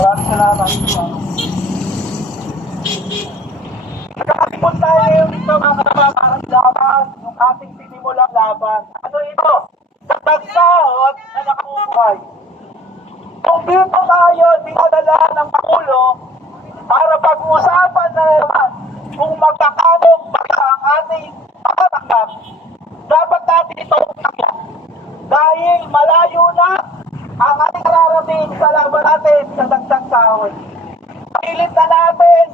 Maraming salamat. Nagkakasipon tayo ngayon dito mga kababayan laban, yung ating sinimulang laban. Ano ito? Sa tagsaot na nakabuhay. Kung dito tayo dinadala ng Pangulo para pag-uusapan na naman kung magkakanong ba ang ating matatanggap, dapat natin ito. Dahil malayo na ang ating kararating sa laban natin sa dagdag sahod. Pilit na natin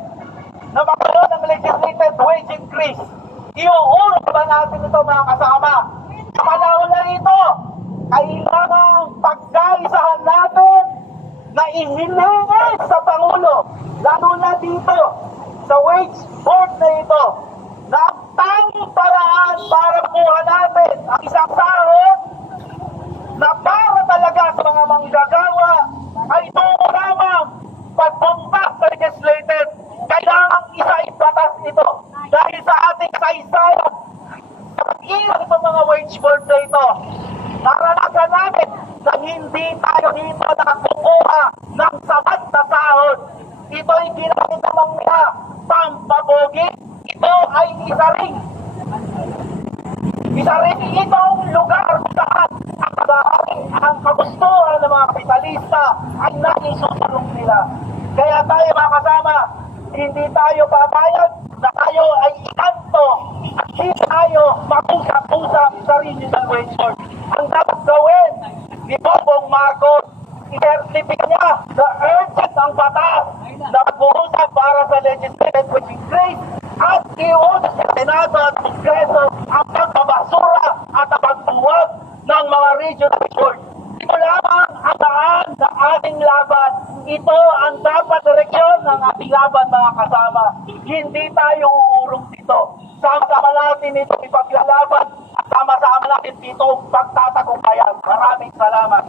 na magkaroon ng legislated wage increase. Iuurong ba natin ito mga kasama? Sa panahon na ito, kailangan pagkaisahan natin na ihilingi sa Pangulo, lalo na dito, sa wage board na ito, na ang tanging paraan para kuha natin ang isang sahod na para talaga mga manggagawa ay tungo lamang pagbumbak sa legislated. Kailangan isa-ibatas ito dahil sa ating saysayang sa pag-iwan sa mga wage board na ito. Naranasan namin na hindi tayo dito nakakukuha ng sapat na sahod. Ito ay ginamit ng mga pampabogi. Ito ay isa ring isa rin itong lugar kung saan ang kagahari, ang kagustuhan ng mga kapitalista ay naging susulong nila. Kaya tayo mga kasama, hindi tayo papayag na tayo ay ikanto at hindi tayo mag-usap-usap sa regional wage board. Ang dapat gawin ni Bongbong Marcos, i-certify niya na urgent ang batas na mag-uusap para sa legislative wage increase at iutos sa Senado at Kongreso ang pagbabasura at ang pagbuwag ng mga regional board. Ito lamang ang daan ng ating laban. Ito ang dapat direksyon ng ating laban mga kasama. Hindi tayo uurong dito. Sama-sama natin ito ipaglalaban sama-sama natin dito pagtatagumpayan. Maraming salamat.